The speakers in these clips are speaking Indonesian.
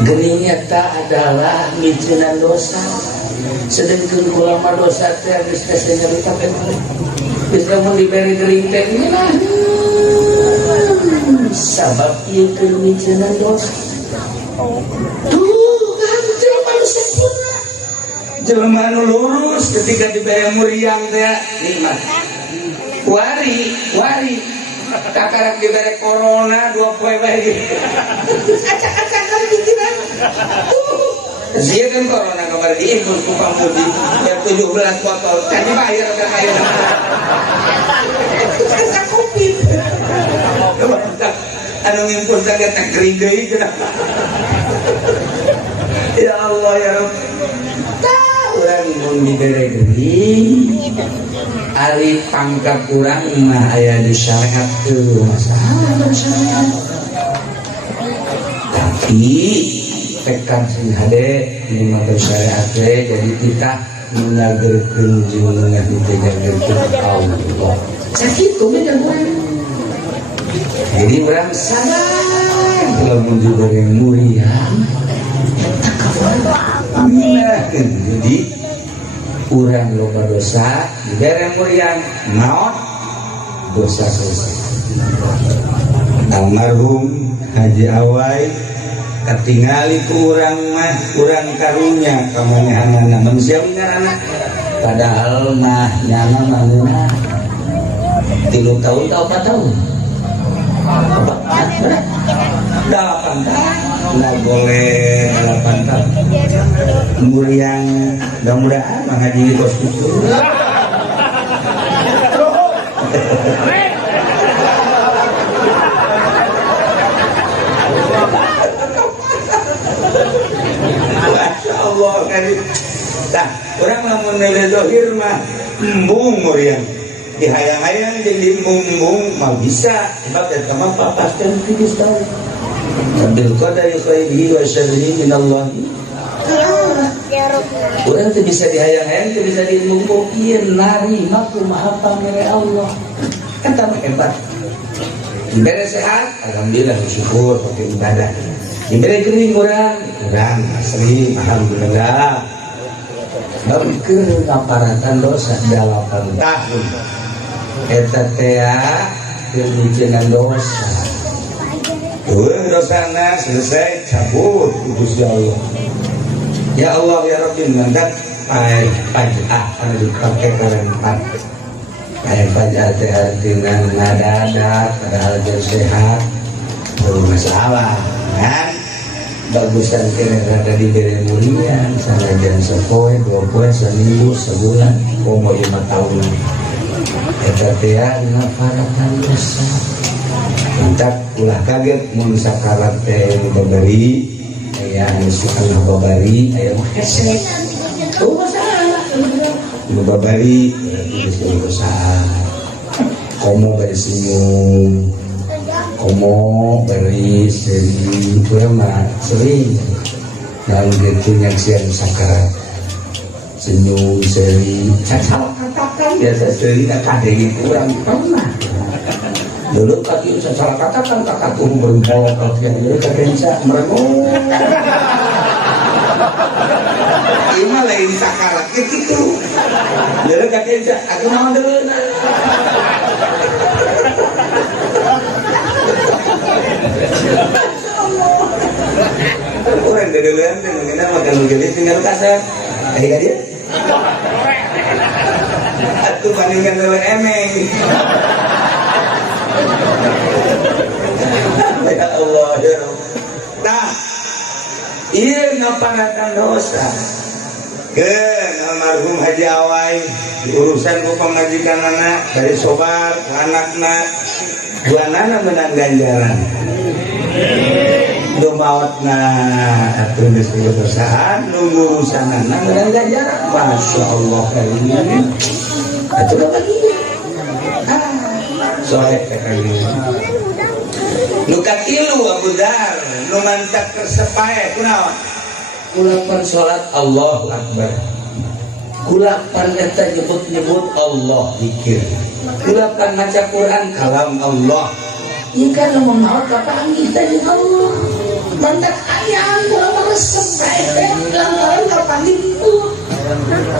Geuning eta adalah micenan dosa. Sedengkeun ulama dosa teh geus teh nyarita peuh. Geus lamun dibere geuning teh ngeunah. Sabab ieu keur micenan dosa. Tuh kan jelema nu sempurna. Jelema nu lurus ketika dibere muriang teh nikmat. Wari kakarak dibere corona 2 poe bae. Acak-acakan pikiran. Dia kan corona kamar diimpun ku pamudi ya 17 botol can dibayar ka aya. Kan covid. Anu ngimpun teh tak gering deui cenah. Ya Allah ya Rabb. Urang mun dibere geuning ari pangkat urang mah aya di syariat teu masalah syariat. Tapi tekan sing hade ini mah bersyariat we jadi kita mengagerkeun jeung ngahijagerkeun Allah. Sakitu we urang. Jadi urang sabar lamun dibere muriang eta kabar. Jadi urang loba dosa dibere muriang naon dosa selesai. Almarhum Haji Awai katingali ku urang mah urang karunya ka manehanana manusia ngaranna padahal mah nyana manehna 3 tahun atau 4 tahun 8 tahun nggak boleh 8 tahun muriang mudah-mudahan mah ngaji di kos itu. Allah kan. Nah, orang lamun nilai zahir mah embung muriang. Dihayang-hayang jadi embung mah bisa. Sebab eta mah papaskeun tipis tahu. Bil qadari khairihi wa syarrihi min Allah. Urang teu bisa dihayang-hayang, teu bisa diembung ieu narima kumaha pamere Allah. Eta mah hebat. Dibere sehat, alhamdulillah bersyukur pakai ibadah. Diberi geuning urang asli alhamdulillah. Keur ngaparatan dosa 8 tahun. Eta teh keur micenan dosa. Dosana selesai cabut Gusti Allah. Ya Allah ya Rabbi ngangkat pajah anu dipake karenpan. Kayak pajah teh artina ngadadak padahal jeung sehat. Masalah kan bagusan kira rada diberi mulian sanajan sepoe 2 poe seminggu sebulan komo 5 tahun eta teh ngaparatan dosa entak ulah kaget mun sakarat teh babari aya anu Allah babari aya mah hesek tuh masalah babari berarti dosa komo bari senyum komo beri sering kurang sering dan gitu nyaksian sakarat senyum sering salah katakan biasa sering kade itu orang pernah dulu kaki salah katakan kakak tuh berempol yang jadi kakek merenung ini lain sakarat gitu dulu kakek aku mau dulu orang dedelan teh mengenal makan gelis tinggal kasar. Ayo dia. Atuh bandingkan dewe emeng. Ya Allah ya Rabb. Nah, ieu ngapanatan dosa. Keun almarhum Haji Awai diurusan ku pamajikanana dari sobar ku anakna. Buanana menang ganjaran. Dumaotna atuh geus perusahaan nunggu urusanana menang ganjaran. Masya Allah kali ini. Atuh lagi. Soleh kali ini. Nu katilu Abu Dar, nu mantak tersepae kunaon? Kulapan salat Allahu Akbar. kulapan eta nyebut-nyebut Allah zikir, kulapan maca Quran kalam Allah. Ieu kan lamun maot kapanggih teh Allah. Mantak ayam kula resep bae teh lantaran kapanggih itu.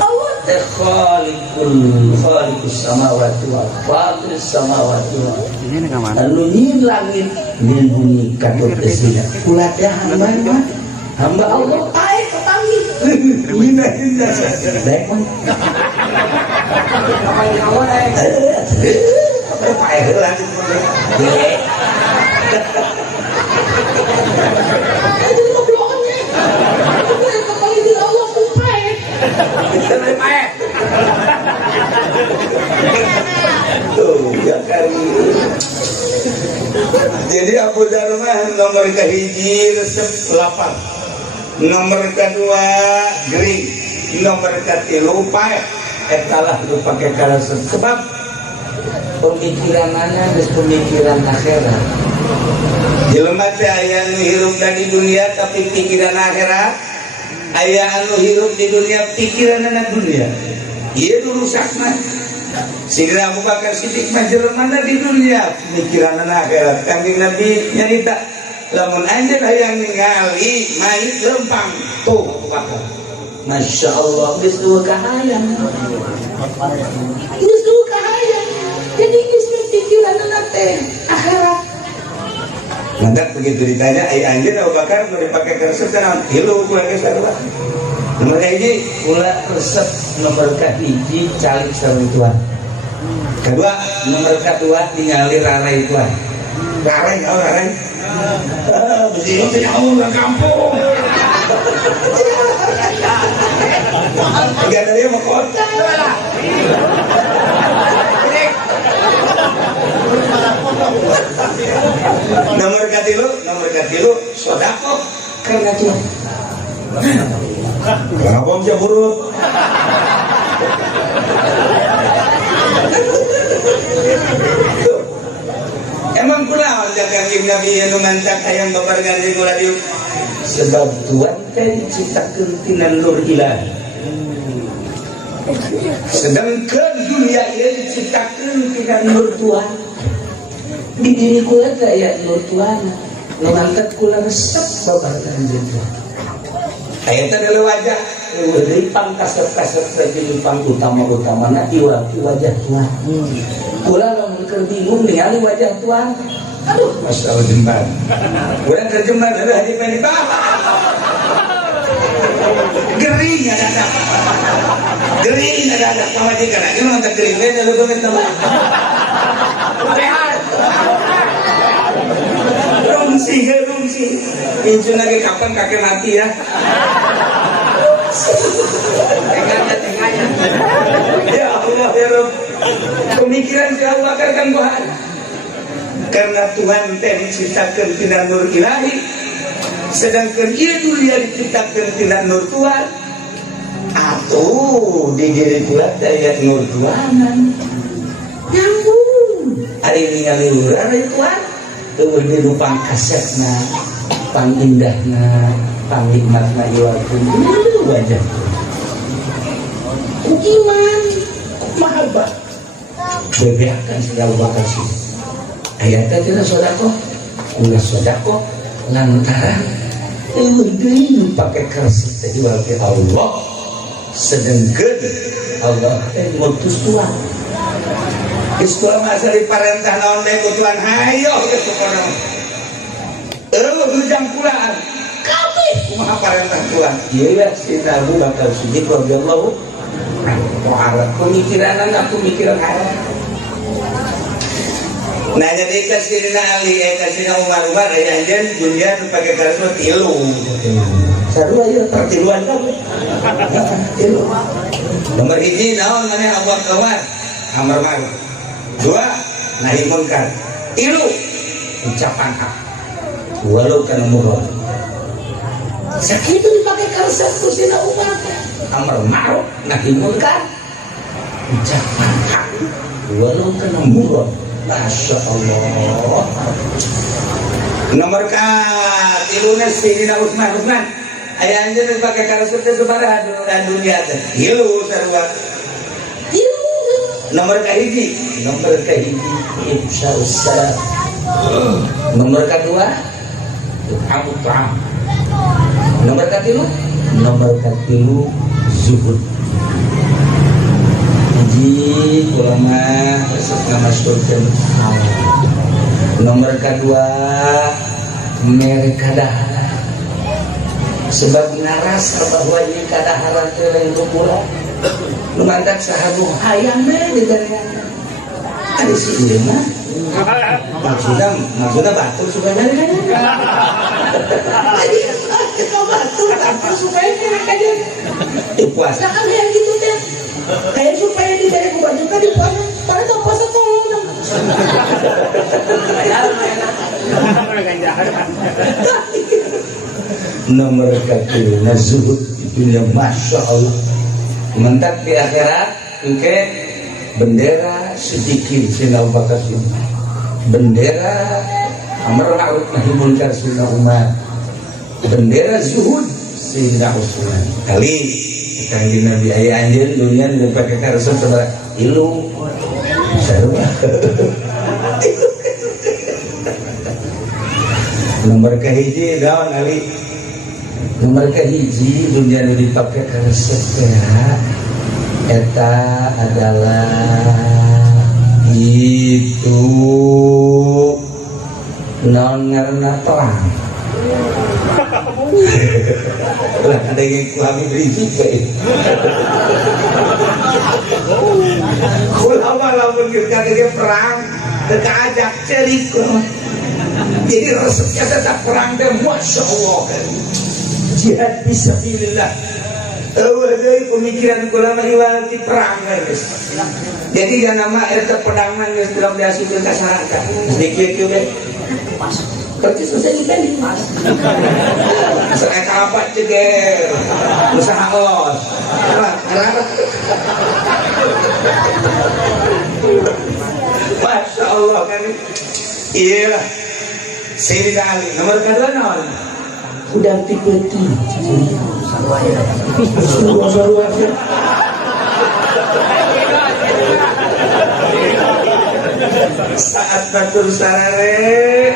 Allah teh khaliqus samawati wal ardi samawati wal ardi. Anu nyin langit nyin bumi katut desina. Kula teh hamba Allah bae kapanggih. Hina baik mah. Bae heula. Jadi Abu Darmah nomor kahiji resep 8, nomor kedua gering, nomor ketilu pae etalah lu pakai resep sebab pemikiran mana geus pemikiran akhirat. Jelema teh aya nu hirup di dunia tapi pikiran akhirat, aya anu hirup di dunia pikiran anak dunia. Ieu nu rusakna. Sidina Abu Bakar Siddiq mah jelema di dunia pikiran anak akhirat. Kanjeng Nabi nyarita lamun anjeun hayang ningali mayit lempang tuh Abu Bakar. Masya Allah geus duwe kahayang. Geus duwe kahayang. Jadi geus pikiran anak teh akhirat. Mandak begitu ditanya, ai anjeun Abu Bakar mau dipakai resep kana kilu kula geus sarua. Nomor hiji kula resep nomor kahiji calik sareng tuan. Kedua, nomor kedua ningali rarai tuan. Rarai oh rarai. Begitu teh Allah kampung. Tiga dari mau kota. Nomor katilu sodako karena Tuhan. Kenapa bisa buruk? Emang kunaon Kanjeng Nabi anu mancak hayang babarengan jeung kula dieu? Sebab Tuhan teh diciptakeun tina nur ilahi. Sedangkan dunia ieu diciptakeun tina nur Tuhan. Di diri kula teh aya nur Tuhan. Nu ngangkat kula resep babarengan jeung Tuhan. Aya teh deuleu wajah, deui pangkasep-kasep teh pang utama-utamana di wajah Tuhan. Kula lamun keur bingung ningali wajah Tuhan. Aduh, masalah jembar. Urang keur jembar ada hadi penita. Gering ada. Gering ada pamajikan. Ieu mah teh gering we lu beungeut mah. Sehat. Rungsi. Incuna ge kapan kakek mati ya. Tengahnya. Ya Allah ya Rabb. Pemikiran si Abu Bakar kan Tuhan. Karena Tuhan teh diciptakeun tina nur ilahi. Sedangkan ieu dunia diciptakeun tina nur Tuhan. Atuh di diri kula teh aya nur Tuhanan. Nyambung. Ari ningali urang Tuhan. Teueuh di rupang kasetna, pangindahna, pangnikmatna iwakun. Wajah. Iman, mahabbah. Bebeakan sudah bakal sih. Ayatnya tidak sodako, ulah sodako lantaran ini pakai keras jual ke Allah. Sedengkeun Allah ngutus Tuhan. Istilah masa diparentah naon deui ku Tuhan hayo kitu kono. Hujang kulaan. Kabeh kumaha parentah Tuhan. Ieu ya si Abu Bakar Siddiq radhiyallahu anhu. Pemikiran haram. Nah jadi kasirina Ali, kasirina Umar aya anjeun dunia nu pake kartu tilu. Sarua ieu pertiluan kabeh. Tilu. Nomor hiji naon maneh Abu Bakar amar ma'ruf. 2 nahi munkar. 3 ucapan hak. Walau kana murad. Sakitu dipakai karesep ku Sina Umar. Amar ma'ruf nahi munkar. Ucapan hak. Walau kana murad. Masya Allah. Nomor ka 3 Sayyidina Utsman. Ayah anjir pakai karusut itu pada dunia teh. Hilu sarua. Nomor kahiji, Insya nomor kedua, Abu Ta'am. Nomor katilu, zuhud. Haji ulama nama surga. Nomor kedua, mereka dah. Sebab narasa bahwa ini kadaharan yang berkurang. Lumantak sahabu ayamnya di dalam. Ada si dia mah. Maksudnya batu supaya mereka. Jadi kita batu supaya mereka aja. Puasa kan yang gitu deh. Kayak supaya dicari kebanyakan di puasa. Padahal puasa tolong. Nomor ketiga zuhud itu yang masya Allah. Mentak di akhirat, oke, bendera sedikit Sayyidina Abu Bakar, bendera amar ma'ruf nahi munkar Sayyidina Umar, bendera zuhud Sayyidina Utsman. Kali kanjeng Nabi aya anjeun dunia nu pakai karusut sabaraha ilu sarua. Nomor kahiji daun ali. Nomor kahiji dunia nu dipakai karusut ya. Eta adalah itu non ngaranna perang. Lah ada yang kami berisik kayak. Ulama lamun kita ke perang, kita ajak cerita. Jadi resepnya tetap perang deh, masya Allah. Jihad fisabilillah. Dari pemikiran ulama iwati perang guys. Jadi yang nama itu pedangan yang dalam diasupkan masyarakat. Sedikit juga. Berarti selesai dipending mas. Saya kapat ceger, usaha los. Masya Allah kan. Iya. Sayyidina Ali. Nomor kedua non. Udah tipe T. Saat batur sarare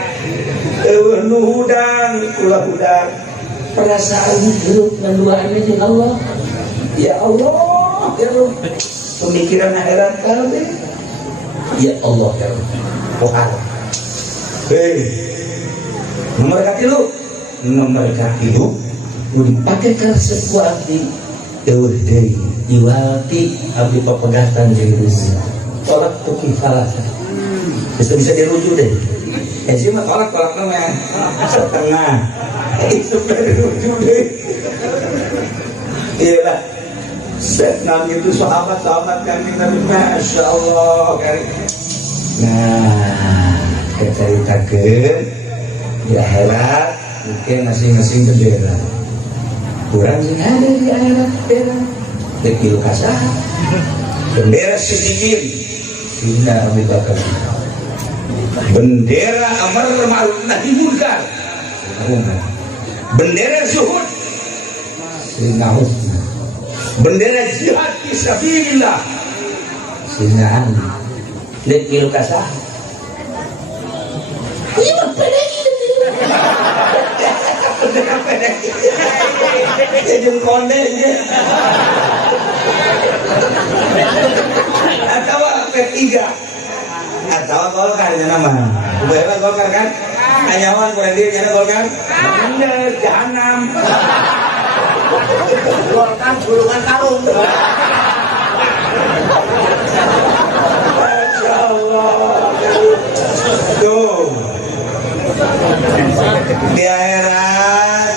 nuhudang kula hudang perasaan hidup dan doanya di Allah. Ya Allah, ya Allah, pemikiran akhirat kalbe. Ya Allah, ya Allah. Pohar. Nomor katilu dipakai kan sekuati dari iwati abdi pepegatan di dunia. Tolak tuh kifalah. Bisa dirujuk deh. Sih mah tolak namanya setengah. Itu dirujuk deh. Iyalah. Setnam itu sahabat yang kita masya Allah kan. Nah, kita ceritakan di akhirat mungkin masing-masing bendera. Kurang sih ada di akhirat bendera. Dekil kasah. Bendera sedikit. Sayyidina Abu Bakar. Bendera amar ma'ruf nahi munkar. Bendera zuhud. Sayyidina Utsman. Bendera jihad fisabilillah. Sayyidina Ali. Dekil kasah. Ini pedek. Jadi konde aja. Atau P3 atau Golkar nama. Kebetulan Golkar kan? Anyawan kurang dia jadi Golkar. Bener jahanam. Golkar gulungan karung. Masya Allah. Tuh. Di akhirat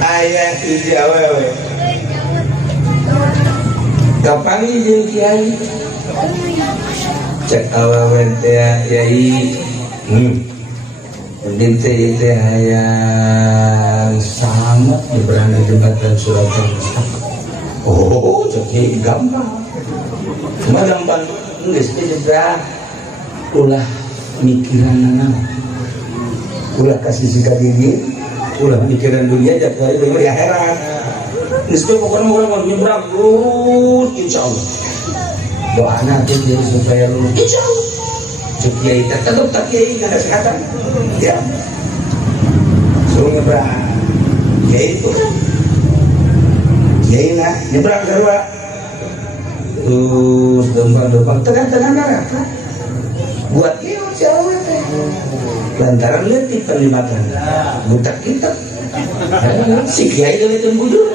ayah hiji awewe kapan jeung kiai cek awewe teh yai mungkin teh hayang sangat berani jembatan Suratul Mustaqim. Oh cek gampang cuma gampang geus teh juga ulah mikiran ulah kasih sikap diri ulah pikiran dunia jatuh di akhirat. Nisbah pokoknya mau nyebrang lurus insya Allah. Doa nanti dia supaya lurus insya Allah. Cuk kiai tetap tak kiai nggak ada kesehatan. Ya, suruh nyebrang. Kiai itu kan, kiai lah nyebrang kedua. Terus dempang tengah-tengah darah. Buat kiai jauh teh. Lantaran letih penlimatan. Butak kita. Si kiai itu bujur.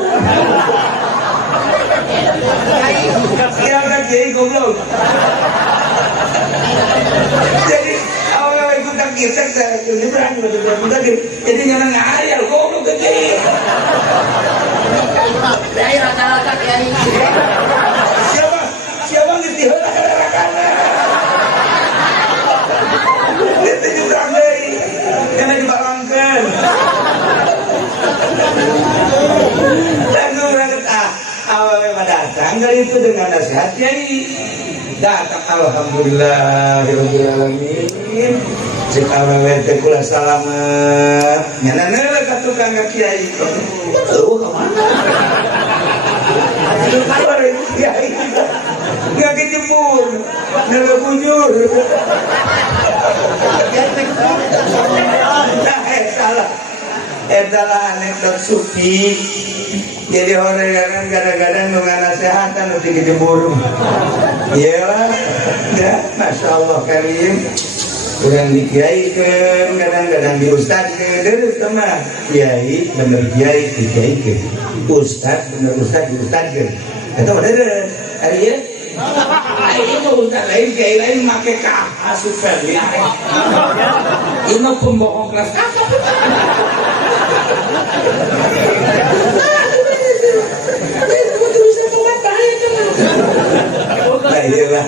Kira kan kiai goblok. Jadi awal ikut kita ini berani betul. Jadi jangan ngayal goblok ke kiai. Kiai rata-rata kiai. Siapa ngerti heula kadang-kadang. Itu juga deui. Jangan dibalangkeun. Langsung berangkat awalnya datang kali itu dengan nasihat kiai. Datang alhamdulillah alamin. Cek awewe teh kula salamet. Nyanana ka tukang kiai. Tahu ka mana? Kiai. Enggak kejebur. Enggak bujur. Salah. Adalah anekdot sufi. Jadi orang yang kadang-kadang dengan nasihatan nanti kejebur. Iyalah, ya, masya Allah karim. Kurang dikiaikan, kadang-kadang di ustad terus sama kiai, bener kiai, dikiaikan. Ustad, bener ustad, di ustadkan. Kata bener, hari ya. Ini mah ustad lain, kiai lain pakai kasus ya. Ini pembohong kelas kakak. Baiklah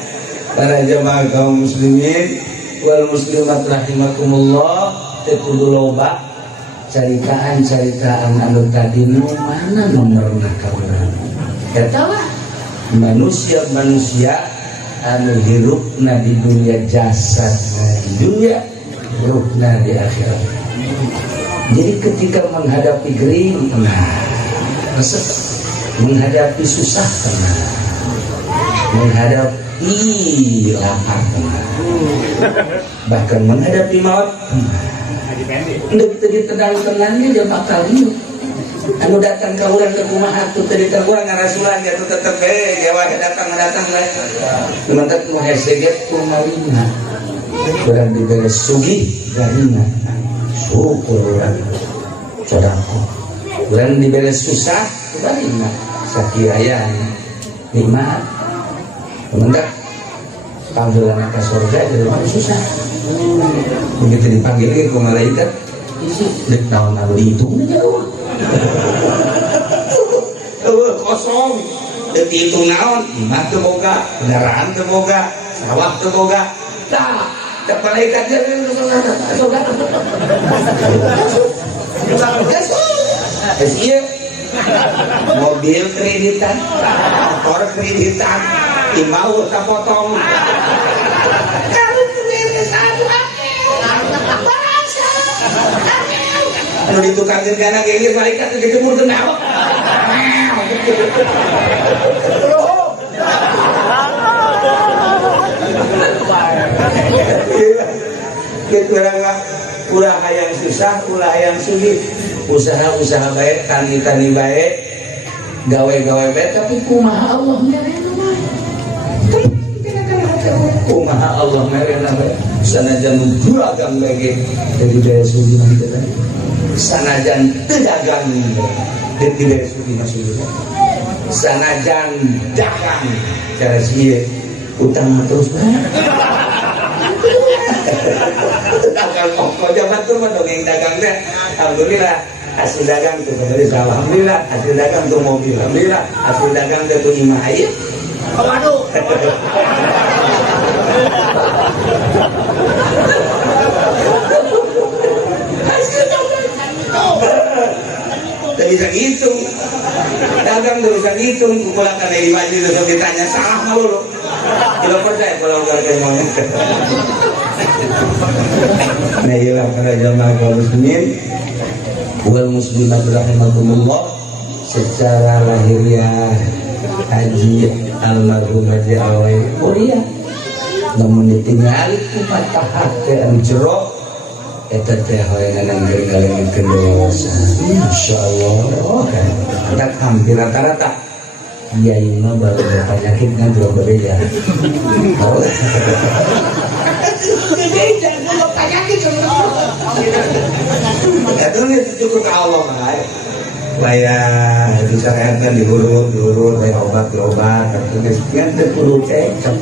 para jamaah kaum muslimin wal muslimat rahimakumullah, tekudu loba caritaan anu tadi mana nomorna kaula. Katalah manusia anu hirupna di dunia jasad di dunia, hirupna di akhirat. Jadi ketika menghadapi kering tenang, menghadapi susah tenang, menghadapi lapar tenang, bahkan menghadapi maut tenang. Udah tenang-tenangnya dia bakal hidup. Anu datang ke urang ke kumaha tuh tadi teh urang ngarasulan ya tuh tetep jawa datang lah. Teman-teman mau heseget kumaha. Urang dibere sugih garina. Syukur urang. Saudaraku. Urang dibere susah garina. Sakiaya nikmat. Teman-teman panggilan ke surga jadi susah. Begitu dipanggil ke malaikat, isi dek tahun lalu dihitungnya jauh. Kosong itu naon imah teu boga kendaraan teu boga sawah teu boga tah teh malaikat jadi mobil kreditan motor kreditan imah tak potong kalau kreditan anu ditukang gergana geger malaikat teh dijemur teu naon. Ulah hayang susah, ulah hayang sulit. Usaha-usaha baik, tani-tani baik, gawe-gawe baik, tapi kumaha Allah merena baik. Kumaha Allah merena baik. Sanajan juragan lagi dari daya suci nanti tadi. Sanajan dagang dari daya suci masuk. Sanajan dagang cara sih utang terus banyak. Dagang kok jaman tuh mah dongeng dagang teh. Alhamdulillah hasil dagang tuh dari sawah. Alhamdulillah hasil dagang tuh mobil. Alhamdulillah hasil dagang tuh imah aja. Waduh. Tidak bisa ngitung, dagang tidak bisa ngitung. Kumulakan dari baju itu ditanya salah malu lo. Tidak percaya kalau warga ngomong. Nah, iyalah para jamaah kaum muslimin. wal muslimat rahimakumullah. Secara lahiriah Haji almarhum Haji Awai kuliah namun ditinggali ku patah anu jero eta teh hoyangan ngalengkeun dosa insyaallah kan hampir rata-rata kiai mah baru penyakit kan belum berbeda itu cukup Allah kan layak disyariatkan diurut layak obat kan perlu cekap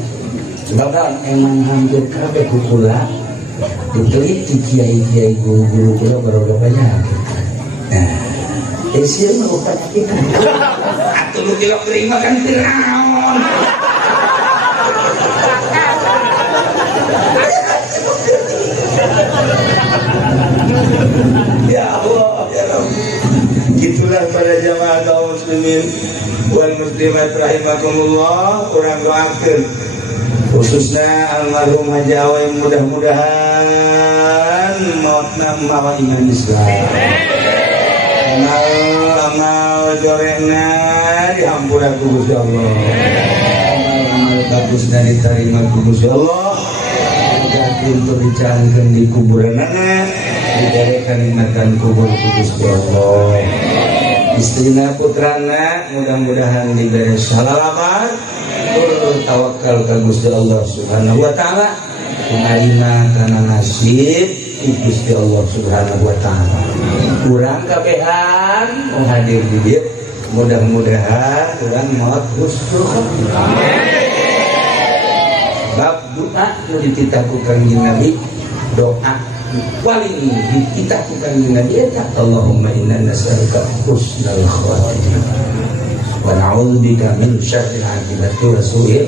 sebab kan emang hampir kabeh kukula diteliti kiai-kiai guru-guru kula baru banyak nah Asia mah bukan kita atuh lu tidak terima kan Firaun ya Allah ya Rabbi. Gitulah para jamaah kaum muslimin wal muslimat rahimakumullah, urang doakeun khususnya almarhum Haji Awai mudah-mudahan mautna mawa iman Islam. Amal jorena dihampura ku Gusti Allah. Amal bagusna diterima ku Gusti Allah. Untuk dicanangkeun di kuburanana diberi nikmatan kubur Gusti Allah. Istrina putrana mudah-mudahan diberi salalamat tawakal ka Gusti Allah Subhanahu wa taala kumarima kana nasib Gusti Allah Subhanahu wa taala. Urang kabehan hadir di dieu mudah-mudahan urang maot husnul khotimah. Bab doa nu dititahku kanjeng Nabi, doa paling dititahku kanjeng Nabi eta Allahumma inna nas'aluka husnal khotimah wa na'udzubika min syarril aqibati wa su'il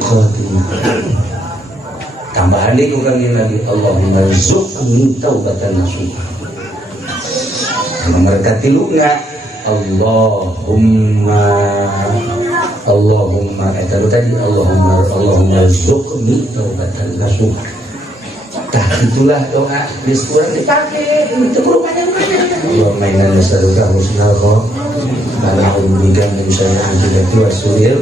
khotimah. Tambahan ku kanjeng Nabi, Allahumma rzuqni taubatan nasuha. Nomor katiluna Allahumma eta tadi Allahumma rzuqni taubatan nasuha. Tah itulah doa geus kurang dipake teu kudu panjang-panjang. Allahumma inna nas'aluka husnal khotimah wa na'udzubika min syarril aqibati wa su'il.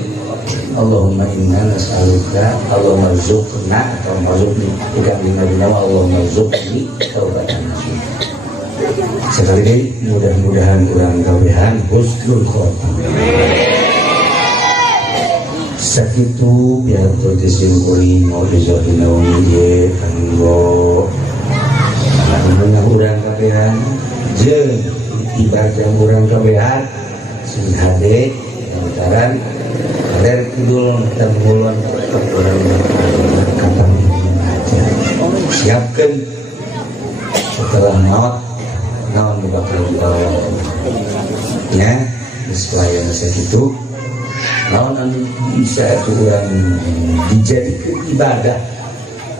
Allahumma inna nas'aluka Allahumma rzuqna atau marzuqni bukan bina Allahumma rzuqni taubatan nasuha. Sekali ini mudah-mudahan kurang kabehan husnul khotimah. Sakitu biar disimpuli mau dijodohin naungi kanggo anak kurang kabehan jeung ibadah kurang kabehan sing hade lantaran kader kidul temulun kurang kata aja siapkan setelah maut naon bakal dibawa ya selain segitu naon anu bisa itu kurang dijadikan ibadah,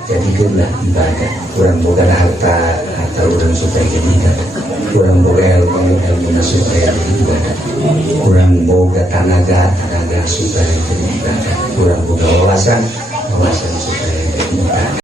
jadikanlah ibadah. Kurang boga harta kurang supaya jadi ibadah. Kurang boga ilmu supaya jadi ibadah. Kurang boga tenaga supaya jadi ibadah. Kurang boga wawasan supaya jadi ibadah.